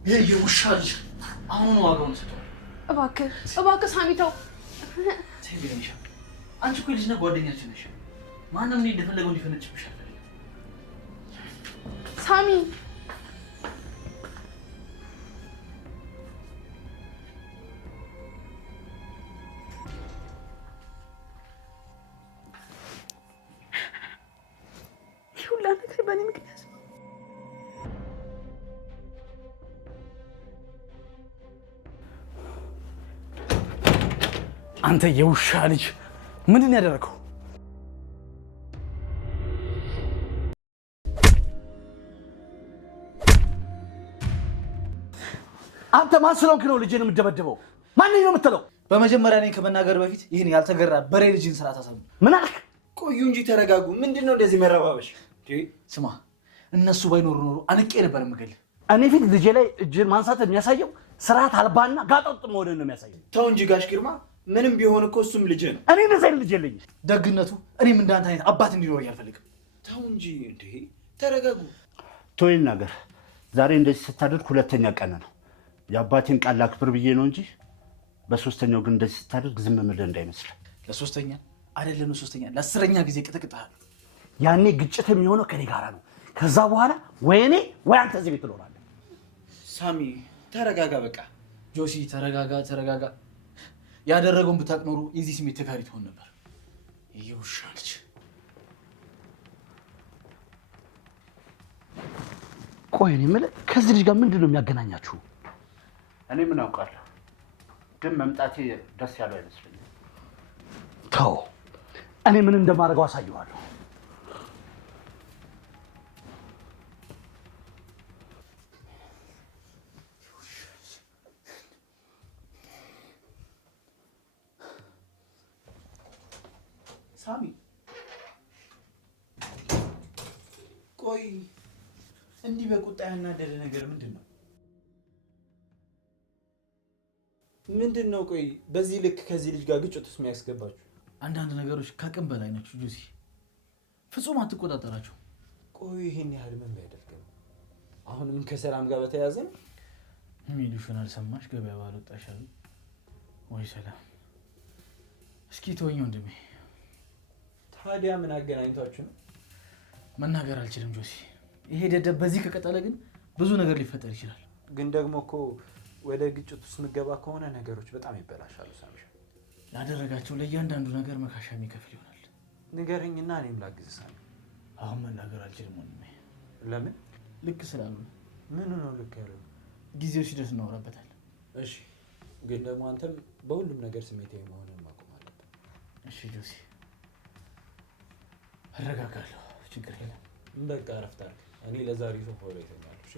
የውሻ ልጅ አሁን ዋጋውን ሰጥቷል። እባክህ ሳሚ ተው። ትሄድልሽ። አንቺ እኮ ልጅ ነህ፣ ጓደኛችን ነሽ። ማንም እንደፈለገው እንዲፈነጭብሽ አልፈልግም። ሳሚ ሁላ ነገር በእኔ ምክንያት ነው። አንተ የውሻ ልጅ ምንድን ያደረገው? አንተ ማን ስለሆንክ ነው ልጄን የምትደበድበው? ማን ነው የምትለው? በመጀመሪያ እኔን ከመናገር በፊት ይህን ያልተገራ በሬ ልጅን ስራ ታሰሙ። ምን አልክ? ቆዩ እንጂ ተረጋጉ። ምንድነው እንደዚህ መረባበሽ? ስማ፣ እነሱ ባይኖሩ ኖሮ አንቄ ነበር የምገልህ። እኔ ፊት ልጄ ላይ እጅን ማንሳት የሚያሳየው ስርዓት አልባና ጋጠወጥ መሆንን ነው የሚያሳየው። ተው እንጂ ጋሽ ግርማ፣ ምንም ቢሆን እኮ እሱም ልጅ ነው። እኔ እንደዚህ አይነት ልጅ የለኝም። ደግነቱ እኔም እንዳንተ አይነት አባት እንዲኖረኝ አልፈልግም። ተው እንጂ እንዴ፣ ተረጋጉ። ቶይን ነገር ዛሬ እንደዚህ ስታደርግ ሁለተኛ ቀን ነው። የአባቴን ቃል ላክብር ብዬ ነው እንጂ በሶስተኛው ግን እንደዚህ ስታደርግ ዝም ምልህ እንዳይመስል። ለሶስተኛ አይደለም ለሶስተኛ ለ10ኛ ጊዜ ቅጥቅጥሃል። ያኔ ግጭት የሚሆነው ከኔ ጋር ነው። ከዛ በኋላ ወይ እኔ ወይ አንተ እዚህ ቤት ትኖራለህ። ሳሚ ተረጋጋ። በቃ ጆሲ ተረጋጋ። ያደረገውን ብታውቅ ኖሮ የዚህ ስሜት ተጋሪ ትሆን ነበር። የውሻ ልጅ። ቆይ እኔ የምልህ ከዚህ ልጅ ጋር ምንድን ነው የሚያገናኛችሁ? እኔ ምን አውቃለሁ፣ ግን መምጣቴ ደስ ያለው አይመስለኝም። ተው፣ እኔ ምን እንደማደርገው አሳየዋለሁ። ሳሚ ቆይ፣ እንዲህ በቁጣ ያናደደ ነገር ምንድን ነው? ምንድን ነው? ቆይ በዚህ ልክ ከዚህ ልጅ ጋር ግጭት ውስጥ የሚያስገባችሁ? አንዳንድ ነገሮች ከአቅም በላይ ናቸው ጆሲ፣ ፍጹም አትቆጣጠራቸው። ቆይ ይሄን ያህል ምን ቢያደርግ ነው? አሁንም ከሰላም ጋር በተያያዘ ነው ሚሉሽን አልሰማሽ? ገበያ ባልወጣሽ አሉ ወይ? ሰላም እስኪ ተወኝ ወንድሜ። ታዲያ ምን አገናኝቷችሁ ነው? መናገር አልችልም ጆሲ። ይሄ ደደብ በዚህ ከቀጠለ ግን ብዙ ነገር ሊፈጠር ይችላል። ግን ደግሞ እኮ ወደ ግጭት ውስጥ ምገባ ከሆነ ነገሮች በጣም ይበላሻሉ። ሳምሽ ያደረጋቸው ለእያንዳንዱ ነገር መካሻ የሚከፍል ይሆናል። ንገረኝና እኔም ላግዝ። ሳሚ አሁን መናገር አልችልም ወንድሜ። ለምን? ልክ ስላልሆነ። ምኑ ነው ልክ ያለው? ጊዜው ሲደርስ እናወራበታለን። እሺ፣ ግን ደግሞ አንተም በሁሉም ነገር ስሜታዊ መሆንን ማቆም አለብን። እሺ ጆሲ፣ እረጋጋለሁ። ችግር የለም። በቃ እረፍት አድርግ። እኔ ለዛሬ ሶፋ ላይ እተኛለሁ። እሺ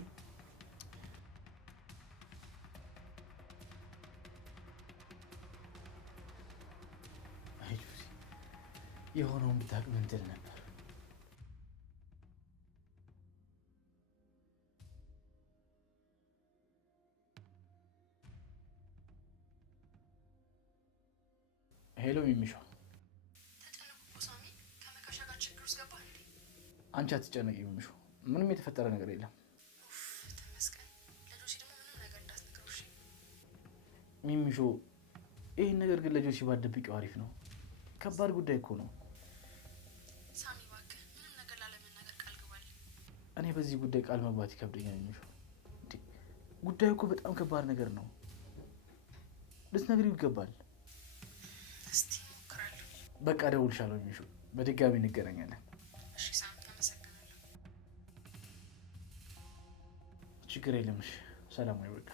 የሆነውን ብታውቅ ምን ትል ነበር? ሄሎ ሚሚሾ፣ አንቺ አትጨነቂ ሚሚሾ፣ ምንም የተፈጠረ ነገር የለም። ሚሚሾ፣ ይህን ነገር ግን ለጆሲ ባትደብቂው አሪፍ ነው። ከባድ ጉዳይ እኮ ነው። ሳሚ እባክህ ምንም ነገር ላለመናገር ቃል ግባልኝ። እኔ በዚህ ጉዳይ ቃል መግባት ይከብደኛል ሚሚሾ። ጉዳዩ እኮ በጣም ከባድ ነገር ነው። ልትነግሪው ይገባል። እስቲ እሞክራለሁ። በቃ እደውልልሻለሁ ሚሚሾ፣ በድጋሚ እንገናኛለን። እሺ ሳሚ፣ አመሰግናለሁ። ችግር የለም። እሺ ሰላም ወይ። በቃ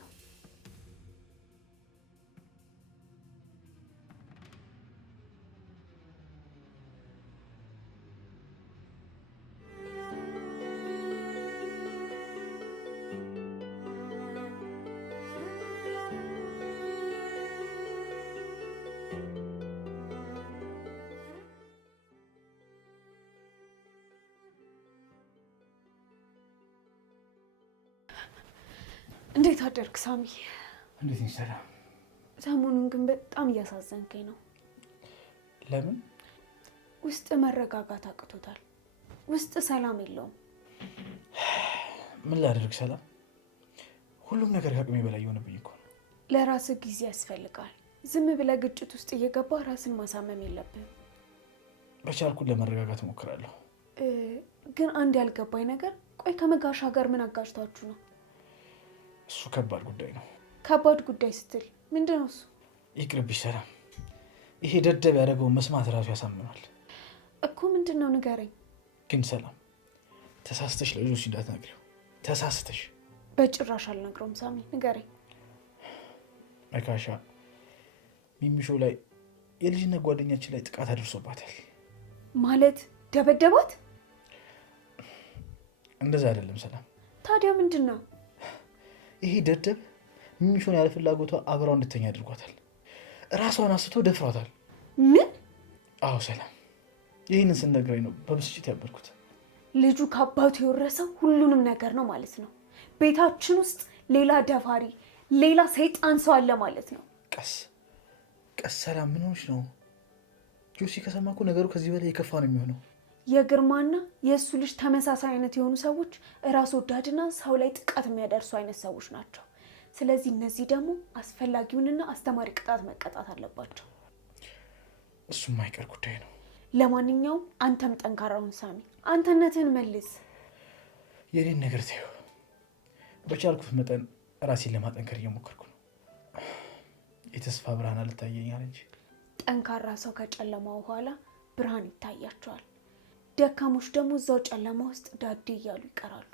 እንዴት አደርክ ሳሚ? እንዴት ነሽ ሰላም? ሰሞኑን ግን በጣም እያሳዘንከኝ ነው። ለምን? ውስጥ መረጋጋት አቅቶታል። ውስጥ ሰላም የለውም። ምን ላደርግ ሰላም? ሁሉም ነገር ከአቅሜ በላይ የሆነብኝ እኮ ነው። ለራስህ ጊዜ ያስፈልጋል። ዝም ብለህ ግጭት ውስጥ እየገባ ራስን ማሳመም የለብህም። በቻልኩት ለመረጋጋት እሞክራለሁ። ግን አንድ ያልገባኝ ነገር፣ ቆይ ከመጋሻ ጋር ምን አጋጭታችሁ ነው? እሱ ከባድ ጉዳይ ነው። ከባድ ጉዳይ ስትል ምንድን ነው እሱ? ይቅርብሽ ሰላም። ይሄ ደደብ ያደረገውን መስማት ራሱ ያሳምናል እኮ። ምንድን ነው ንገረኝ። ግን ሰላም ተሳስተሽ ለልጆች እንዳትነግሪው። ተሳስተሽ። በጭራሽ አልነግረውም ሳሚ፣ ንገረኝ። መካሻ ሚሚሾ ላይ የልጅነት ጓደኛችን ላይ ጥቃት አድርሶባታል። ማለት ደበደባት? እንደዛ አይደለም ሰላም። ታዲያ ምንድን ነው? ይሄ ደደብ ሚሚሾን ያለ ፍላጎቷ አብራው እንድተኛ አድርጓታል። ራሷን አስቶ ደፍሯታል። ምን? አዎ ሰላም፣ ይህንን ስነግረኝ ነው በብስጭት ያበርኩት። ልጁ ከአባቱ የወረሰው ሁሉንም ነገር ነው ማለት ነው። ቤታችን ውስጥ ሌላ ደፋሪ፣ ሌላ ሰይጣን ሰው አለ ማለት ነው። ቀስ ቀስ ሰላም፣ ምን ሆነሽ ነው? ጆሲ ከሰማ እኮ ነገሩ ከዚህ በላይ የከፋ ነው የሚሆነው። የግርማና የእሱ ልጅ ተመሳሳይ አይነት የሆኑ ሰዎች ራስ ወዳድና ሰው ላይ ጥቃት የሚያደርሱ አይነት ሰዎች ናቸው። ስለዚህ እነዚህ ደግሞ አስፈላጊውንና አስተማሪ ቅጣት መቀጣት አለባቸው። እሱም አይቀር ጉዳይ ነው። ለማንኛውም አንተም ጠንካራውን ሳሚ፣ አንተነትህን መልስ። የኔን ነገር ተይው። በቻልኩት መጠን ራሴን ለማጠንከር እየሞከርኩ ነው። የተስፋ ብርሃን አልታየኛል እንጂ። ጠንካራ ሰው ከጨለማ በኋላ ብርሃን ይታያቸዋል። ደካሞች ደግሞ እዛው ጨለማ ውስጥ ዳዴ እያሉ ይቀራሉ።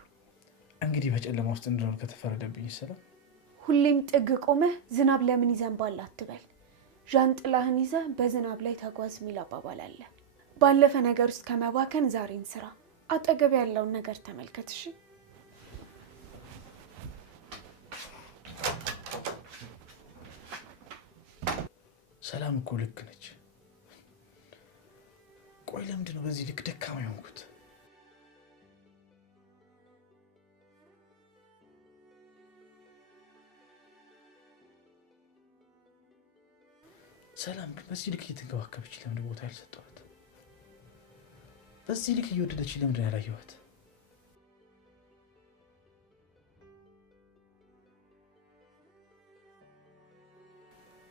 እንግዲህ በጨለማ ውስጥ እንድኖር ከተፈረደብኝ ይሰላል። ሁሌም ጥግ ቆመህ ዝናብ ለምን ይዘንባል አትበል። ዣንጥላህን ይዘህ በዝናብ ላይ ተጓዝ የሚል አባባል አለ። ባለፈ ነገር ውስጥ ከመባከን ዛሬን ስራ። አጠገብ ያለውን ነገር ተመልከት። እሺ ሰላም እኮ ልክ ነች። ቆይ ለምንድን ነው በዚህ ልክ ደካማ የሆንኩት? ሰላም ግን በዚህ ልክ እየተንከባከበች ለምንድን ቦታ ያልሰጠኋት? በዚህ ልክ እየወደደች ለምንድን ያላየኋት?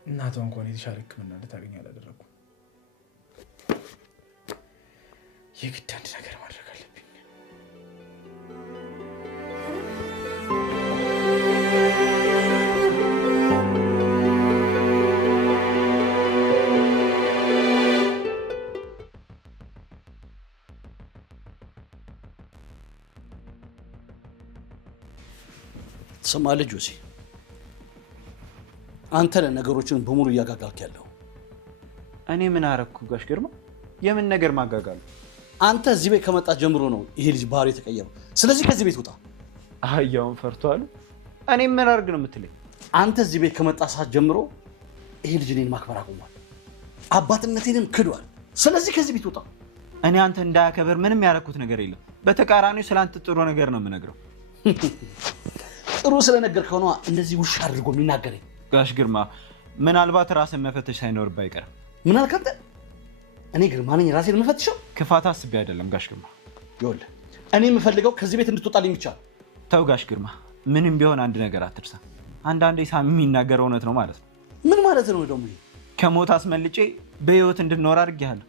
እናቷ እንኳን የተሻለ ሕክምና እንድታገኝ አላደረኩም። የግድ አንድ ነገር ማድረግ አለብኝ። ትሰማለህ ጆሲ? አንተ ነህ ነገሮችን በሙሉ እያጋጋልክ ያለው። እኔ ምን አረኩ ጋሽ ግርማ? የምን ነገር ማጋጋሉ? አንተ እዚህ ቤት ከመጣ ጀምሮ ነው ይሄ ልጅ ባህሪ የተቀየረው። ስለዚህ ከዚህ ቤት ውጣ። አያውን ፈርቷል። እኔ ምን አርግ ነው የምትለኝ? አንተ እዚህ ቤት ከመጣ ሰዓት ጀምሮ ይሄ ልጅ እኔን ማክበር አቁሟል፣ አባትነቴንም ክዷል። ስለዚህ ከዚህ ቤት ውጣ። እኔ አንተ እንዳያከበር ምንም ያረኩት ነገር የለም። በተቃራኒው ስላንተ ጥሩ ነገር ነው የምነግረው። ጥሩ ስለነገርከው ነው እንደዚህ ውሻ አድርጎ የሚናገረኝ። ጋሽ ግርማ ምናልባት ራስን መፈተሽ ሳይኖርብህ አይቀርም። ምን አልክ አንተ? እኔ ግርማ ነኝ ራሴን የምፈትሸው? ክፋት አስቤ አይደለም ጋሽ ግርማ። ይኸውልህ እኔ የምፈልገው ከዚህ ቤት እንድትወጣልኝ ብቻ ነው። ተው ጋሽ ግርማ፣ ምንም ቢሆን አንድ ነገር አትርሳ። አንዳንዴ ሳሚ የሚናገረው እውነት ነው ማለት ነው። ምን ማለት ነው ደግሞ? ከሞት አስመልጬ በህይወት እንድኖር አድርጌሃለሁ።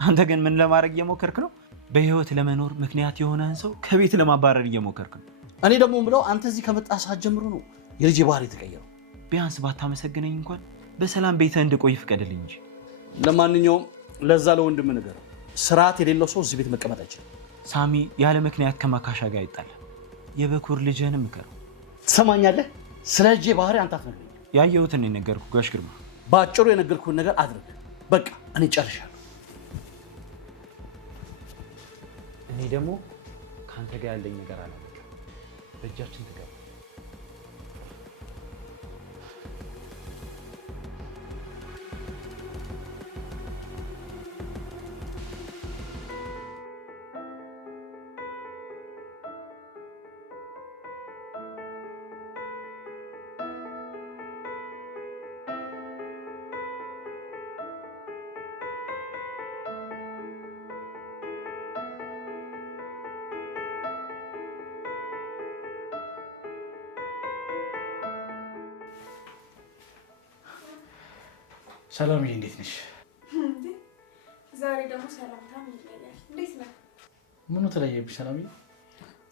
አንተ ግን ምን ለማድረግ እየሞከርክ ነው? በህይወት ለመኖር ምክንያት የሆነህን ሰው ከቤት ለማባረር እየሞከርክ ነው። እኔ ደግሞ ብለው አንተ እዚህ ከመጣ ሰዓት ጀምሮ ነው የልጅ ባህሪ የተቀየረው። ቢያንስ ባታመሰግነኝ እንኳን በሰላም ቤትህ እንድቆይ ፍቀድልኝ እንጂ። ለማንኛውም ለዛ ለወንድም ነገር ስርዓት የሌለው ሰው እዚህ ቤት መቀመጥ አይችልም። ሳሚ ያለ ምክንያት ከማካሻ ጋር አይጣልም። የበኩር ልጅህንም ምከረው። ትሰማኛለህ? ስለ ልጄ ባህሪ አንተ አትነግረኝ። ያየሁትን ነው የነገርኩህ ጋሽ ግርማ። በአጭሩ የነገርኩህን ነገር አድርግ። በቃ እኔ ጨርሻለሁ። እኔ ደግሞ ከአንተ ጋር ያለኝ ነገር አለ። በእጃችን ተገባ። ሰላምዬ እንዴት ነሽ? ዛሬ ደግሞ ሰላምታ ይለኛል። እንዴት ነህ? ምኑ ተለየብሽ ሰላምዬ?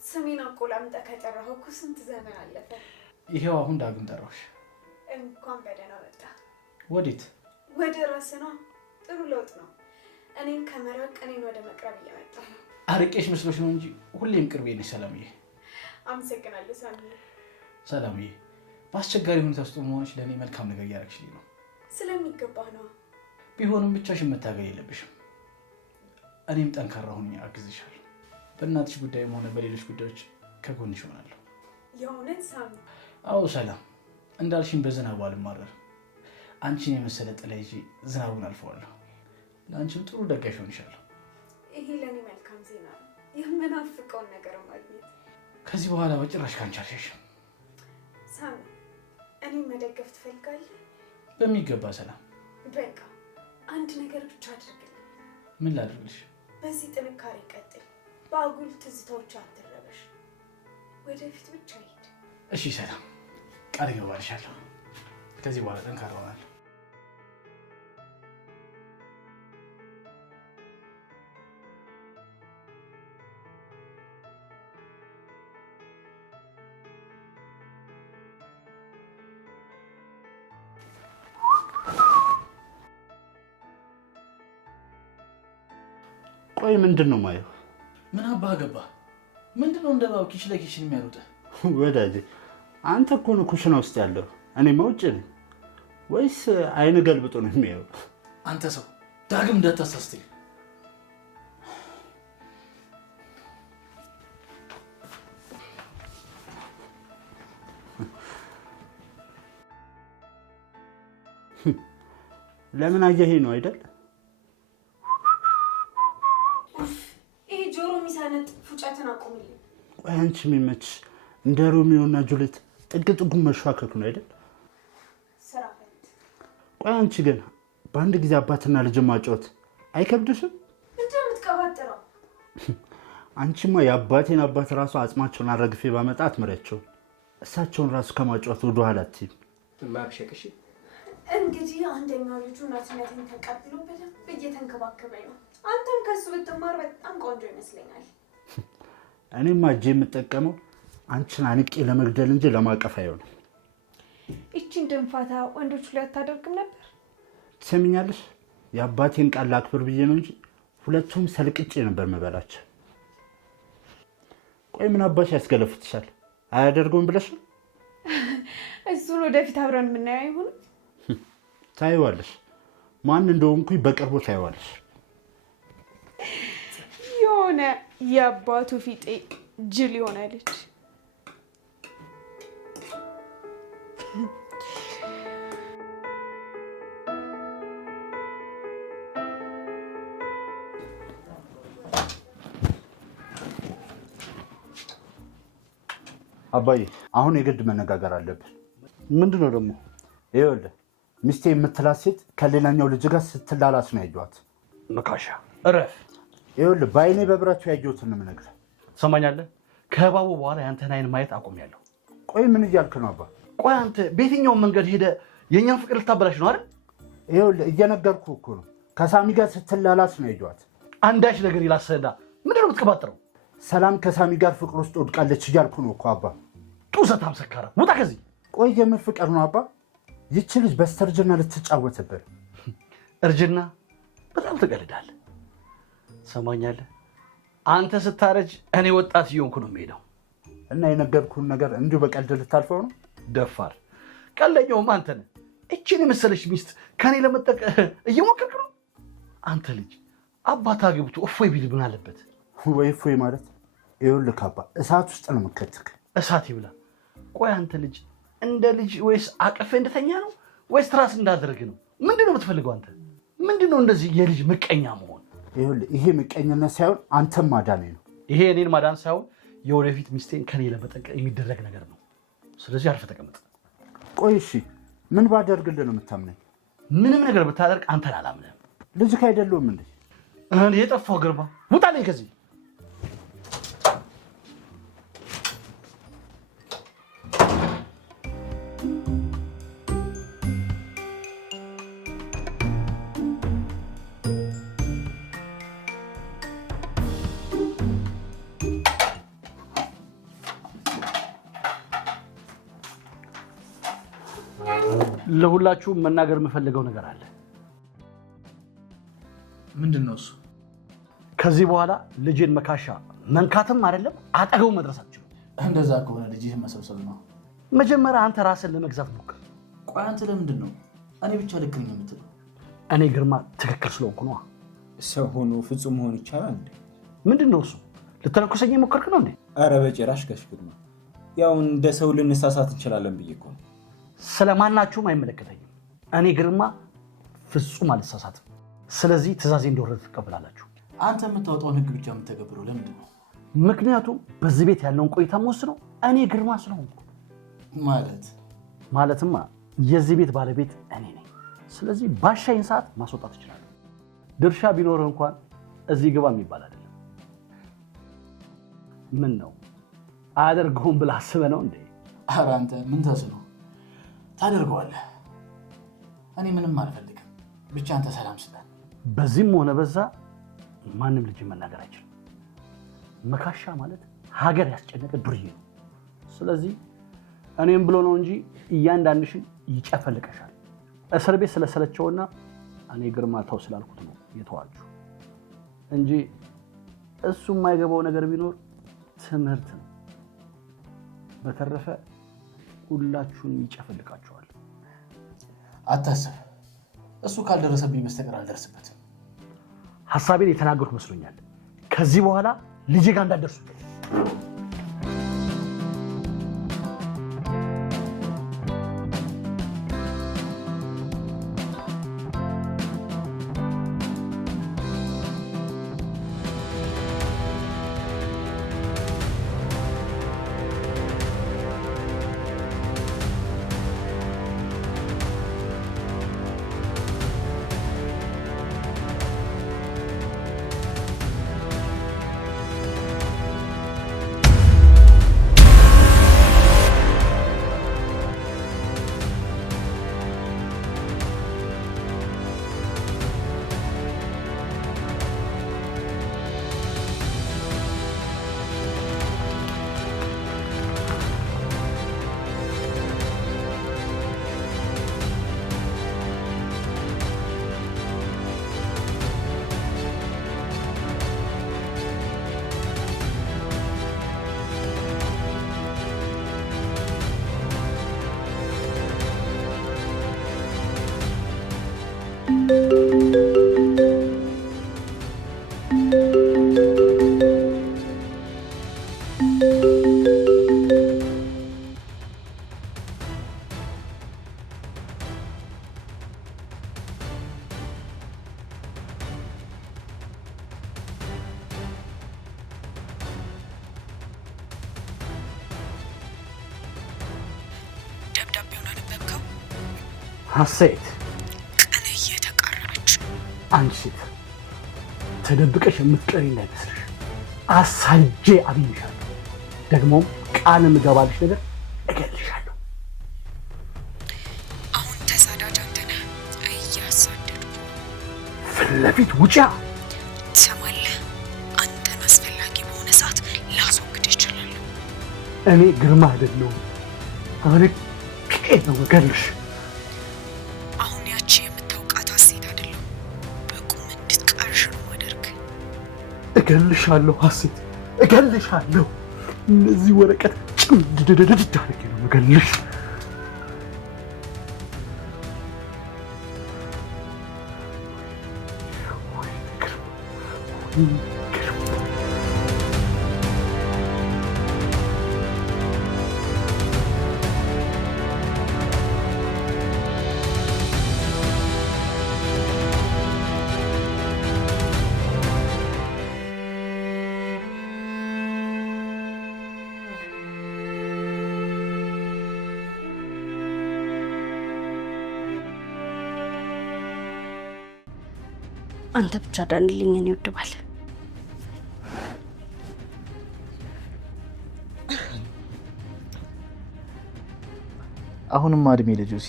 ስሜን አቆላምጠህ ከጠራኸው እኮ ስንት ዘመን አለፈ። ይሄው አሁን ዳግም ጠራሁሽ። እንኳን በደህና መጣ። ወዴት? ወደ ራስህ ነው። ጥሩ ለውጥ ነው። እኔን ከመራቅ እኔን ወደ መቅረብ እየመጣሁ ነው። አርቄሽ መስሎሽ ነው እንጂ ሁሌም ቅርቤ ነሽ ሰላምዬ። አመሰግናለሁ ሳሚ። ሰላምዬ በአስቸጋሪ ሁኔታ ውስጥ መሆንሽ ለእኔ መልካም ነገር እያደረግሽልኝ ነው። ስለሚገባህ ነው። ቢሆንም ብቻሽን መታገል የለብሽም። እኔም ጠንካራ ሆኜ አግዝሻለሁ። በእናትሽ ጉዳይም ሆነ በሌሎች ጉዳዮች ከጎንሽ እሆናለሁ። የእውነት ሳሚ? አዎ ሰላም፣ እንዳልሽኝ በዝናቡ አልማረርም። አንቺን የመሰለ ጥላ ይዤ ዝናቡን አልፈዋለሁ። ለአንቺም ጥሩ ደጋፊ ሆንሻለሁ። ይሄ ለእኔ መልካም ዜና ነው። የምናፍቀውን ነገር ማግኘት። ከዚህ በኋላ በጭራሽ ካንቺ አልሸሽም። ሳሚ፣ እኔም መደገፍ ትፈልጋለህ? በሚገባ ሰላም። በቃ አንድ ነገር ብቻ አድርግልኝ። ምን ላድርግልሽ? በዚህ ጥንካሬ ቀጥል። በአጉል ትዝታዎች አትረበሽ። ወደፊት ብቻ ሂድ። እሺ ሰላም፣ ቃል እገባልሻለሁ። ከዚህ በኋላ ጠንካራ እሆናለሁ። ቆይ ምንድን ነው ማየው? ምን አባህ ገባ? ምንድነው እንደ እባብ ኪች ለኪችን የሚያሮጥህ? ወዳጄ አንተ እኮ ነው ኩሽና ውስጥ ያለው፣ እኔማ ውጭ ነኝ። ወይስ አይን ገልብጦ ነው የሚያየው? አንተ ሰው ዳግም እንዳታሳስተኝ። ለምን አየሄ ነው አይደል? ይሄ ጆሮ የሚሳነጥ ፉጨትን አቁምልኝ። ቆይ አንቺ የሚመችሽ እንደ ሮሚዮና ጁሊየት ጥግ ጥጉን መሿከክ ነው አይደል? ስራ ፈት። ቆይ አንቺ ግን በአንድ ጊዜ አባትና ልጅ ማጫወት አይከብድሽም? ምንድን ነው የምትቀባጥረው? አንቺማ የአባቴን አባት ራሱ አጽማቸውን አረግፌ ባመጣ አትምሪያቸው። እሳቸውን ራሱ ከማጫወት ወደኋላ አትይም። ማብሸቅሽ እንግዲህ አንደኛው ልጁ እናትነትን ተቀብሎ በደንብ እየተንከባከበኝ ነው። አንተም ከሱ ብትማር በጣም ቆንጆ ይመስለኛል። እኔማ እጄ የምጠቀመው አንቺን አንቄ ለመግደል እንጂ ለማቀፍ አይሆንም። ይቺን ድንፋታ ወንዶቹ ላይ አታደርግም ነበር? ትሰሚኛለሽ? የአባቴን ቃል ላክብር ብዬ ነው እንጂ ሁለቱም ሰልቅጬ ነበር መበላቸው። ቆይ ምን አባሽ ያስገለፍትሻል? አያደርገውም ብለሽ? እሱን ወደፊት አብረን የምናየው ይሁን። ታይዋለሽ። ማን እንደሆንኩኝ በቅርቡ ታይዋለሽ። የሆነ የአባቱ ፊጤ ጅል የሆነ ልጅ። አባዬ አሁን የግድ መነጋገር አለብን። ምንድነው ደግሞ? ይኸውልህ ሚስቴ የምትላት ሴት ከሌላኛው ልጅ ጋር ስትላላስ ነው ያየኋት። ነካሻ እረፍ። ይኸውልህ በአይኔ በብረቱ ያየሁትን ነው የምነግርህ። ትሰማኛለህ? ከእባቡ በኋላ ያንተን አይን ማየት አቆሚያለሁ። ቆይ ምን እያልክ ነው አባ? ቆይ አንተ በየትኛውም መንገድ ሄደ የእኛን ፍቅር ልታበላሽ ነው አይደል? ይኸውልህ እየነገርኩህ እኮ ነው። ከሳሚ ጋር ስትላላስ ነው ያየኋት። አንዳች ነገር ይላሰዳ። ምንድን ነው የምትቀባጥረው? ሰላም ከሳሚ ጋር ፍቅር ውስጥ ወድቃለች እያልኩ ነው እኮ አባ። ጡሰታም ሰካራ ውጣ ከዚህ። ቆይ የምን ፍቅር ነው አባ? ይቺ ልጅ በስተርጅና ልትጫወትብን። እርጅና በጣም ትቀልዳለህ። ትሰማኛለህ? አንተ ስታረጅ እኔ ወጣት እየሆንኩ ነው የምሄደው። እና የነገርኩህን ነገር እንዲሁ በቀልድ ልታልፈው ነው? ደፋር ቀለኛውም አንተ ነህ። እችን የመሰለች ሚስት ከኔ ለመጠቅ እየሞከርክ ነው። አንተ ልጅ አባት አግብቶ እፎይ ቢል ምን አለበት? ወይ እፎይ ማለት ይኸውልህ አባ እሳት ውስጥ ነው የምከትክ። እሳት ይብላ። ቆይ አንተ ልጅ እንደ ልጅ ወይስ አቅፌ እንደተኛ ነው ወይስ ትራስ እንዳደረግ ነው? ምንድን ነው የምትፈልገው አንተ? ምንድን ነው እንደዚህ የልጅ ምቀኛ መሆን? ይኸውልህ ይሄ ምቀኝነት ሳይሆን አንተም ማዳኔ ነው። ይሄ እኔን ማዳን ሳይሆን የወደፊት ሚስቴን ከኔ ለመጠቅ የሚደረግ ነገር ነው። ስለዚህ አርፈህ ተቀመጥ። ቆይ እሺ ምን ባደርግልህ ነው የምታምነኝ? ምንም ነገር ብታደርግ አንተን አላምንህም። ልጅ አይደለሁም እንዴ? እኔ የጠፋው ግርማ ውጣልኝ ከዚህ። ለሁላችሁም መናገር የምፈልገው ነገር አለ። ምንድነው እሱ? ከዚህ በኋላ ልጄን መካሻ መንካትም አይደለም አጠገቡ መድረስ አትችሉም። እንደዛ ከሆነ ልጅህን መሰብሰብ ነው። መጀመሪያ አንተ ራስን ለመግዛት ሞክር። ቆይ አንተ ለምንድን ነው እኔ ብቻ ልክ ነኝ የምትለው? እኔ ግርማ ትክክል ስለሆንኩ ነው። ሰው ሆኖ ፍጹም መሆን ይቻላል እንዴ? ምንድነው እሱ? ልትለኩሰኝ የሞከርክ ነው እንዴ? አረ በጭራሽ ጋሽ ግርማ፣ ያው እንደ ሰው ልንሳሳት እንችላለን ብዬ እኮ ነው። ስለማናችሁም አይመለከተኝም። እኔ ግርማ ፍጹም አልሳሳትም። ስለዚህ ትእዛዜ እንደወረደ ትቀበላላችሁ። አንተ የምታወጣውን ህግ ብቻ የምትተገብረው ለምንድን ነው? ምክንያቱም በዚህ ቤት ያለውን ቆይታ ወስነው እኔ ግርማ ስለሆንኩ። ማለትማ የዚህ ቤት ባለቤት እኔ ነኝ። ስለዚህ ባሻኝ ሰዓት ማስወጣት እችላለሁ። ድርሻ ቢኖርህ እንኳን እዚህ ግባ የሚባል አይደለም። ምን ነው አያደርገውም ብለህ አስበህ ነው እንዴ? ኧረ አንተ ምን ተስኖ ታደርገዋለህ? እኔ ምንም አልፈልግም፣ ብቻ አንተ ሰላም ስጠን። በዚህም ሆነ በዛ ማንም ልጅ መናገር አይችልም። መካሻ ማለት ሀገር ያስጨነቀ ዱርዬ ነው። ስለዚህ እኔም ብሎ ነው እንጂ እያንዳንድሽን ይጨፈልቀሻል። እስር ቤት ስለሰለቸውና እኔ ግርማ ተው ስላልኩት ነው የተዋችሁ እንጂ እሱ የማይገባው ነገር ቢኖር ትምህርት ነው። በተረፈ ሁላችሁን ይጨፈልቃችኋል። አታስብ፣ እሱ ካልደረሰብኝ በስተቀር አልደርስበትም። ሐሳቤን የተናገርኩ መስሎኛል። ከዚህ በኋላ ልጄ ጋር እንዳትደርሱ። ሀሴት ቀን እየተቃረበች አንቺ ሴት ተደብቀሽ የምትቀሪ እንዳይመስልሽ። አሳጄ አግኝሻለሁ። ደግሞም ቃል የምገባልሽ ነገር እገልሻለሁ። አሁን ተሳዳጅ አንተ ነህ። እያሳደዱ ፊት ለፊት ውጫ። ትሰማለህ? አንተን አስፈላጊ በሆነ ሰዓት ላስወግድ ይችላሉ። እኔ ግርማ አይደለሁም። እኔ ቄ ነው እገልሽ። እገልሻለሁ ሀሴት፣ እገልሻለሁ። እነዚህ ወረቀት ጭምድድድድ አድርጌ ነው እገልሽ። አንተ ብቻ ዳንልኝ እኔ ወድባል። አሁንም አድሜ ለጆሲ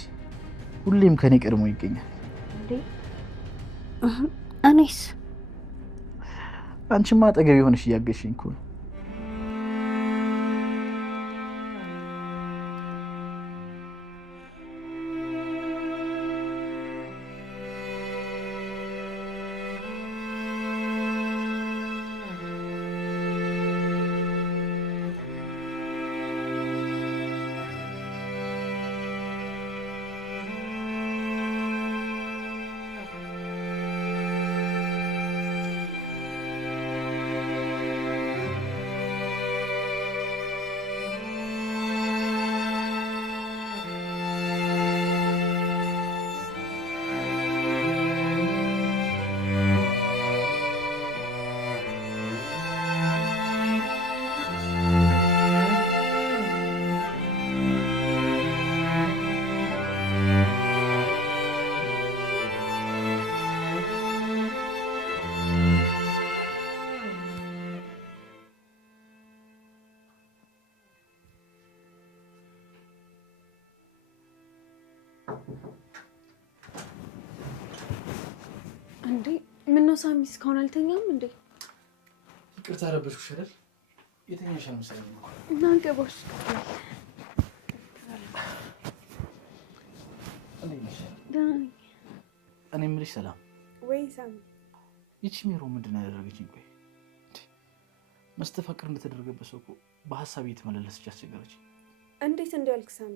ሁሌም ከኔ ቀድሞ ይገኛል። እኔስ አንቺማ አጠገብ የሆነሽ እያገሽኝ እኮ ነው። እንዴ ምነው ሳሚ እስካሁን አልተኛም እንዴ? ይቅርታ ረበሽኩሽ አይደል? የተኛሽ አልመሰለኝም እኮ። እና ገባሽ? እኔ የምልሽ ሰላም ወይ ሳሚ፣ ይቺ ሜሮ ምንድን ነው ያደረገችኝ? ቆይ መስተፋቅር እንደተደረገበት ሰው እኮ በሀሳብ እየተመላለሰች አስቸገረች። እንዴት እንዲያልክ ሳሚ?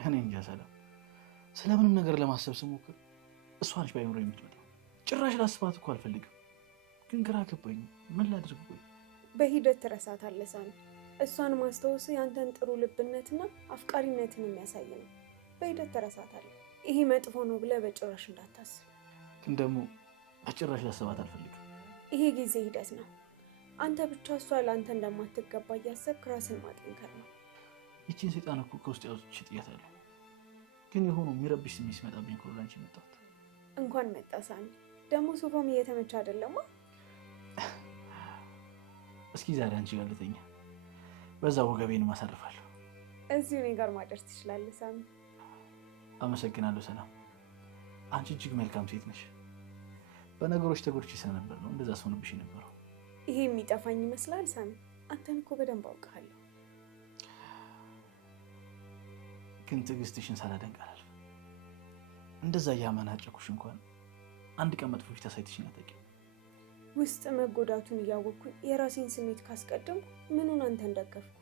እኔ እንጃ ሰላም፣ ስለምንም ነገር ለማሰብ ስሞክር እሷ ነች ባይኖረ የምትመጣው። ጭራሽ ላስባት እኮ አልፈልግም፣ ግን ግራ ገባኝ። ምን ላድርግ? ቆይ በሂደት ትረሳታለህ ሳሚ። እሷን ማስታወስ ያንተን ጥሩ ልብነትና አፍቃሪነትን የሚያሳይ ነው። በሂደት ትረሳታለህ። ይሄ መጥፎ ነው ብለህ በጭራሽ እንዳታስብ። ግን ደግሞ በጭራሽ ላስባት አልፈልግም። ይሄ ጊዜ ሂደት ነው። አንተ ብቻ እሷ ለአንተ እንደማትገባ እያሰብክ ራስን ማጠንከር ነው። ይቺን ሰይጣን እኮ ከውስጥ ያውጥቼ ጥያታለሁ። ግን የሆኑ የሚረብሽ ስሜት ሲመጣብኝ እኮ ላንቺ መጣሁት። እንኳን መጣ ሳሚ። ደግሞ ሶፋም እየተመቸ አይደለማ። እስኪ ዛሬ አንቺ ጋር ልተኛ፣ በዛ ወገቤን ማሳርፋለሁ። እዚሁ እኔ ጋር ማደር ትችላለህ ሳሚ። አመሰግናለሁ ሰላም፣ አንቺ እጅግ መልካም ሴት ነሽ። በነገሮች ተጎድቼ ስለነበር ነው እንደዛ ስሆንብሽ የነበረው። ይሄ የሚጠፋኝ ይመስላል ሳሚ? አንተን እኮ በደንብ አውቃለሁ። ግን ትዕግስትሽን ሳላደንቅ አላልፍም። እንደዛ እያመናጨኩሽ እንኳን አንድ ቀን መጥፎ ፊት አሳይተሽኝ አታውቂም። ውስጥ መጎዳቱን እያወቅኩኝ የራሴን ስሜት ካስቀደምኩ ምኑን አንተን ደገፍኩ?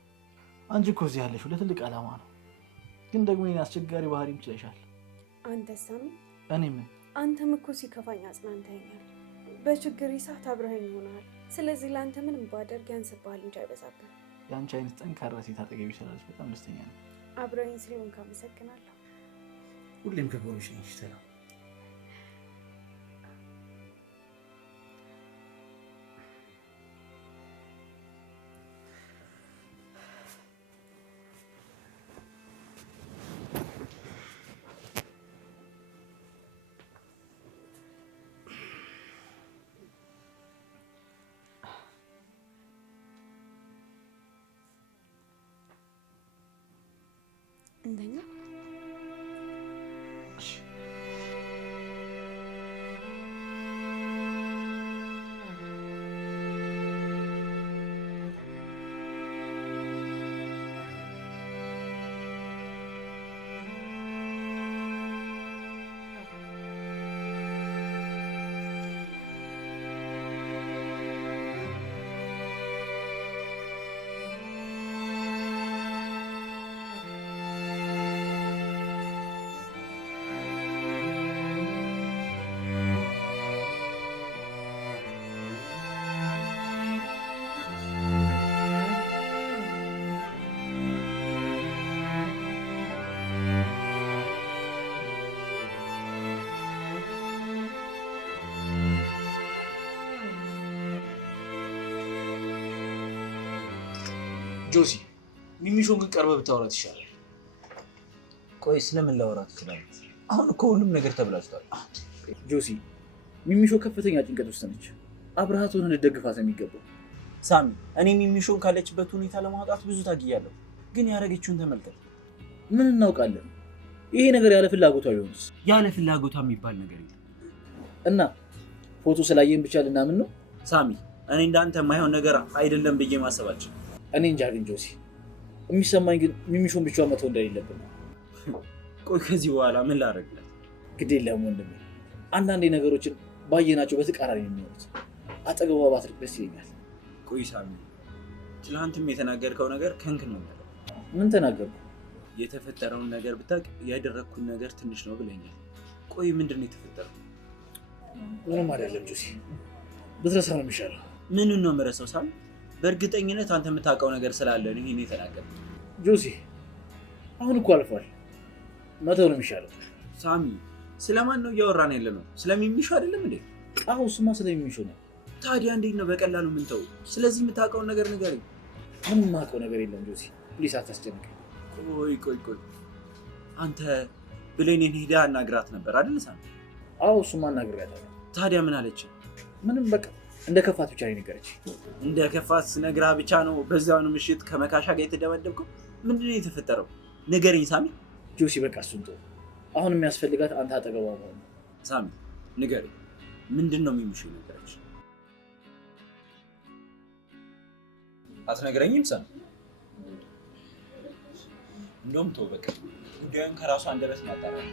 አንቺ እኮ እዚህ ያለሽው ለትልቅ ዓላማ ነው። ግን ደግሞ ይሄን አስቸጋሪ ባህሪም ችለሻል። አንተ ሳሚ፣ እኔ ምን? አንተም እኮ ሲከፋኝ አጽናንተኸኛል። በችግር ሰዓት አብረኸኝ ሆነሃል። ስለዚህ ለአንተ ምንም ባደርግ ያንስብሃል እንጂ አይበዛብህም። የአንቺ አይነት ጠንካራ ሴት አጠገቤ ስላለች በጣም ደስተኛ ነኝ። አብረኸኝ ስለሆንክ አመሰግናለሁ። ሁሌም ከጎንሽ ነኝ ሰላም። እንደኛ ጆሲ፣ ሚሚሾን ግን ቀርበህ ብታወራት ይሻላል። ቆይ ስለምን ላወራት ይችላል? አሁን እኮ ሁሉም ነገር ተብላሽቷል። ጆሲ፣ ሚሚሾ ከፍተኛ ጭንቀት ውስጥ ነች። አብረሃት ሆነህ ልትደግፋት ነው የሚገባው። ሳሚ፣ እኔ ሚሚሾን ካለችበት ሁኔታ ለማውጣት ብዙ ታግያለሁ፣ ግን ያደረገችውን ተመልከት። ምን እናውቃለን? ይሄ ነገር ያለ ፍላጎቷ ቢሆንስ? ያለ ፍላጎቷ የሚባል ነገር የለም። እና ፎቶ ስላየን ብቻ ልናምን ነው? ሳሚ፣ እኔ እንዳንተ የማይሆን ነገር አይደለም ብዬ ማሰባችን። እኔ እንጃ ግን ጆሲ፣ የሚሰማኝ ግን ሚሚሾን ብቻዋን መተው እንደሌለብን ነው። ቆይ ከዚህ በኋላ ምን ላደርግላት? ግድ የለህም ወንድሜ፣ አንዳንዴ ነገሮችን ባየናቸው በተቃራኒ የሚሆኑት። አጠገቧ ባትርቅ ደስ ይለኛል። ቆይ ሳሚ፣ ትናንትም የተናገርከው ነገር ከንክን ነው ያለው። ምን ተናገርኩ? የተፈጠረውን ነገር ብታውቅ ያደረግኩን ነገር ትንሽ ነው ብለኛል። ቆይ ምንድን ነው የተፈጠረው? ምንም አይደለም ጆሲ፣ ብትረሳ ነው የሚሻለው። ምኑን ነው የምረሳው ሳሚ? በእርግጠኝነት አንተ የምታውቀው ነገር ስላለ ነው ይሄን የተናገርኩት። ጆሲ፣ አሁን እኮ አልፏል፣ መተው ነው የሚሻለው። ሳሚ፣ ስለማን ነው እያወራን ያለ ነው? ስለሚሚሹ አይደለም እንዴ? አዎ እሱማ ስለሚሚሹ ነው። ታዲያ እንዴት ነው በቀላሉ የምንተው? ስለዚህ የምታውቀውን ነገር ንገረኝ። ምንም የማውቀው ነገር የለም ጆሲ፣ ፕሊስ አታስጨንቀኝ። ቆይ አንተ ብሌኔን ሄደህ አናግራት ነበር አይደል ሳሚ? አዎ እሱማ አናግሬያታለሁ። ታዲያ ምን አለች? ምንም በቃ እንደ ከፋት ብቻ ነው የነገረች። እንደ ከፋት ስነግራ ብቻ ነው በዛው ምሽት ከመካሻ ጋር የተደበደብከው? ምንድነው የተፈጠረው? ንገረኝ ሳሚ። ጆሲ በቃ እሱን ተው። አሁን የሚያስፈልጋት አንተ አጠገቧ መሆን ነው። ሳሚ ንገረኝ፣ ምንድነው የሚምሽው ነገርሽ? አትነግረኝም? ሰም እንደውም ተው በቃ ጉዳዩን ከራሱ አንደበት ማጣራት።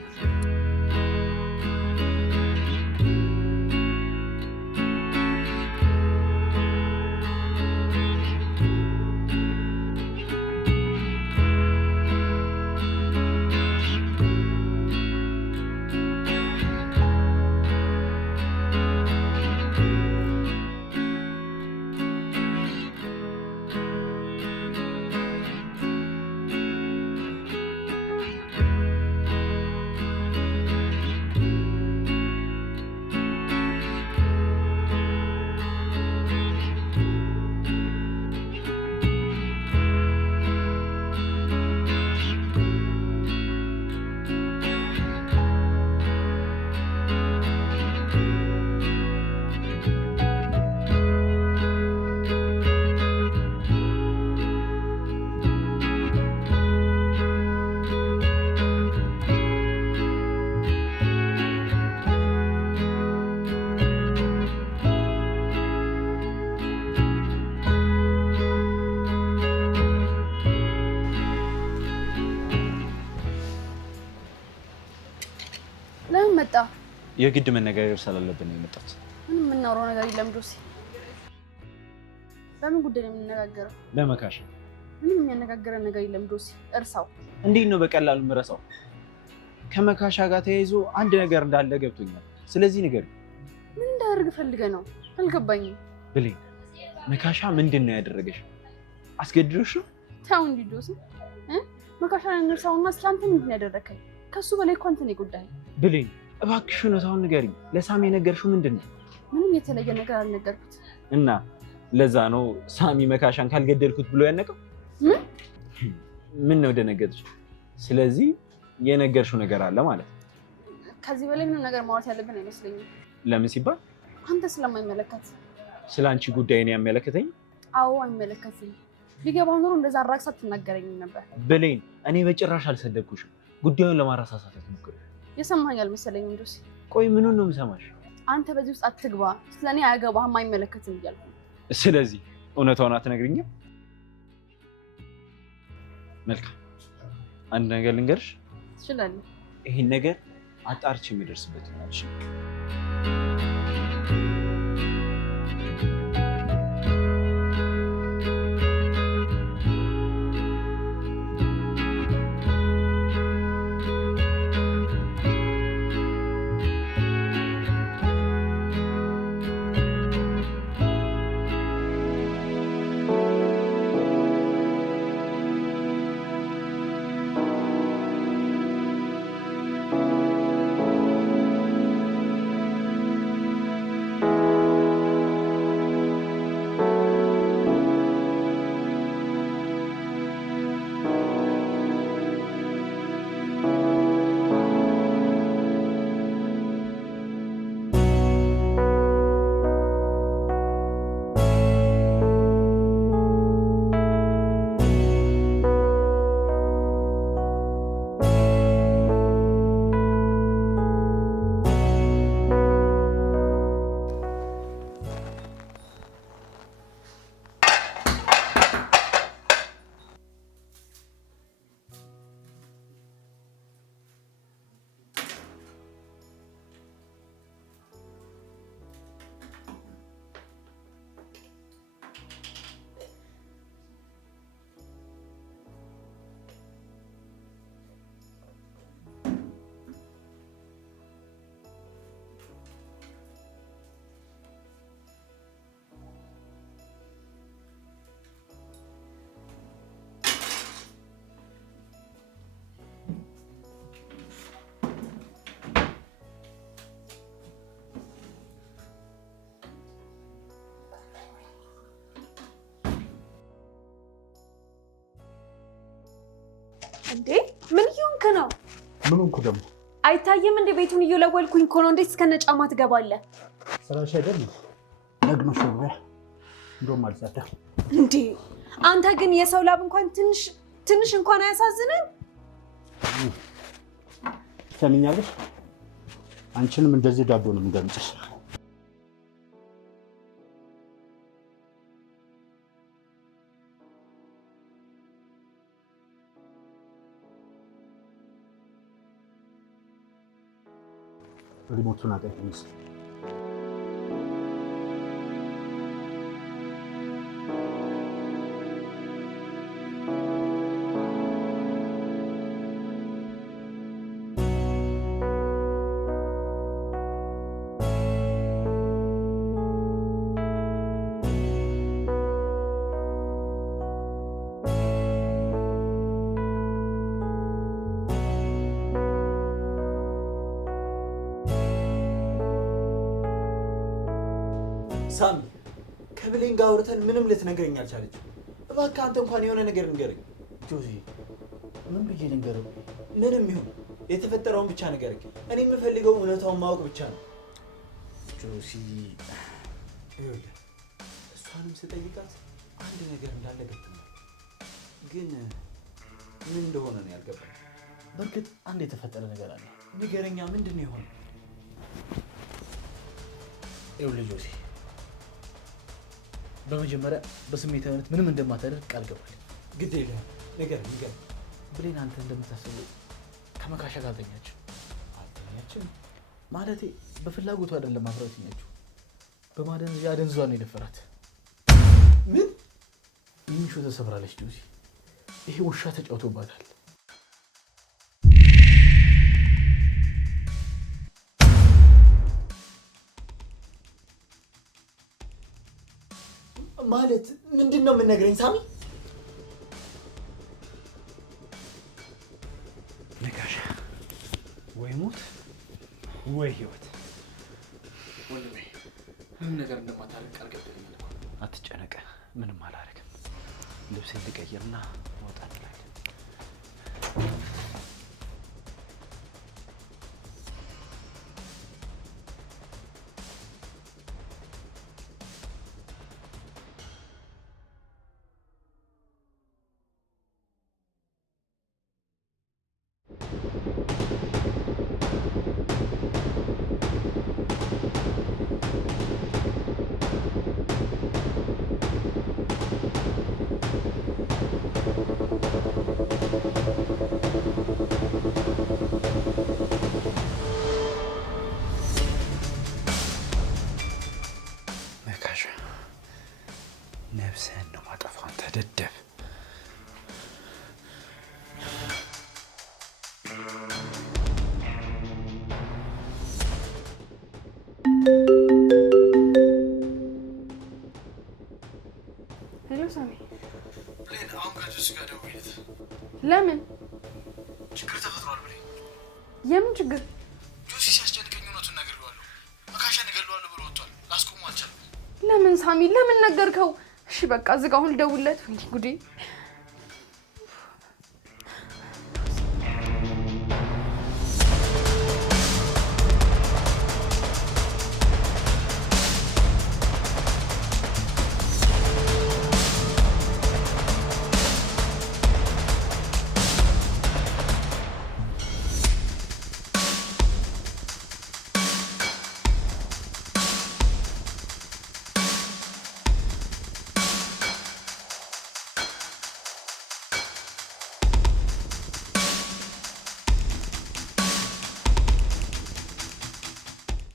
የግድ መነጋገር ስላለብን ነው የመጣሁት። ምንም የምናወራው ነገር የለም ዶሲ። በምን ጉዳይ ነው የምንነጋገረው? በመካሻ። ምንም የሚያነጋግረን ነገር የለም ዶሲ፣ እርሳው። እንዴት ነው በቀላሉ የምረሳው? ከመካሻ ጋር ተያይዞ አንድ ነገር እንዳለ ገብቶኛል። ስለዚህ ንገሪኝ። ምን እንዳደርግ ፈልገህ ነው? አልገባኝም። ብሌን፣ መካሻ ምንድን ነው ያደረገሽ? አስገድዶሽ ነው? ተው እንጂ ዶሲ። መካሻ እንርሳውና እስኪ አንተ ምንድን ነው ያደረከኝ? ከሱ በላይ እኮ አንተ ነው የጎዳኸኝ። ብሌን እባክሽ እውነታውን ንገሪኝ። ለሳሚ የነገርሽው ምንድን ነው? ምንም የተለየ ነገር አልነገርኩት። እና ለዛ ነው ሳሚ መካሻን ካልገደልኩት ብሎ ያነቀው? ምን ነው ደነገጥሽ? ስለዚህ የነገርሽው ነገር አለ ማለት ነው። ከዚህ በላይ ምንም ነገር ማውራት ያለብን አይመስለኝም። ለምን ሲባል? አንተ ስለማይመለከት። ስለ አንቺ ጉዳይ ነው ያመለከተኝ? አዎ አይመለከትም። ቢገባው ኖሮ እንደዛ አራክሳ ትናገረኝም ነበር። ብሌን እኔ በጭራሽ አልሰደብኩሽም። ጉዳዩን ለማረሳሳት አትሞክሪ። የሰማኸኝ አልመሰለኝም ዶሲ። ቆይ ምኑን ነው የምሰማሽ? አንተ በዚህ ውስጥ አትግባ፣ ስለኔ አያገባህም፣ አይመለከትም እያልኩ። ስለዚህ እውነታውን አትነግሪኝም? መልካም፣ አንድ ነገር ልንገርሽ። ትችላለህ። ይሄን ነገር አጣርቼ የሚደርስበት ይሆናል። እሺ? እንዴ ምን ይሁንክ ነው? ምን ሆንኩ ደግሞ? አይታየም እንደ ቤቱን እየለወልኩኝ እኮ ነው። እንዴት እስከነ ጫማ ትገባለህ? ስራሽ አይደል? ደግሞ ሸውያ እንደውም አልጸዳ። እንዴ አንተ ግን የሰው ላብ እንኳን ትንሽ እንኳን አያሳዝንም? ሰሚኛለሽ? አንቺንም እንደዚህ ዳቦ ነው የምንገምጭሽ። ሪሞቱን አቀኝ እስኪ። ሳሚ ከብሌን ጋር አውርተን ምንም ልትነግረኝ አልቻለችም። እባክህ አንተ እንኳን የሆነ ነገር ንገረኝ። ጆሲ ምን ብዬ ልንገረው? ምንም ይሁን የተፈጠረውን ብቻ ንገረኝ። እኔ የምፈልገው እውነታውን ማወቅ ብቻ ነው። ጆሲ ይኸውልህ እሷንም ስጠይቃት አንድ ነገር እንዳለ ገብቶኛል፣ ግን ምን እንደሆነ ነው ያልገባኝ። በእርግጥ አንድ የተፈጠረ ነገር አለ። ንገረኛ፣ ምንድን ነው የሆነው? ይኸውልህ ጆሲ በመጀመሪያ በስሜታዊነት ምንም እንደማታደርግ ቃል ገባል። ግድ የለህም ንገረኝ። ብሌን አንተ እንደምታስበው ከመካሻ ጋር አልተኛችም። አልተኛችም? ማለቴ በፍላጎቱ አይደለም አብረው የተኛችው፣ በማደንዘዣ አደንዝዟን ነው የደፈራት። ምን? ሚንሾ ተሰብራለች ጆሲ። ይሄ ውሻ ተጫውቶባታል። ማለት ምንድን ነው የምንነግረኝ ሳሚ? መካሻ ወይ ሞት ወይ ህይወት። ወንድሜ ምንም ነገር እንደማታደርግ ቃል ገብተኸኛል እኮ። አትጨነቅ፣ ምንም አላደርግም። ልብሴን ልቀይርና መውጣት እላለሁ። ነፍስህን ነው ማጠፋው አንተ ደደብ። ሄሎ ሳሚ። አሁን ከጆሲ ጋር ደውዬለት። ለምን? ችግር ተፈጥሯል ብሌን። የምን ችግር? ጆሲ ሲያስጨንቀኝ እውነቱን ነግሬዋለሁ። መካሻን እገለዋለሁ ብሎ ወጥቷል። ላስቆመው አልቻልኩም። ለምን ሳሚ? ለምን ነገርከው? እሺ በቃ ዝጋ፣ አሁን ልደውልለት። ወይኔ ጉዴ!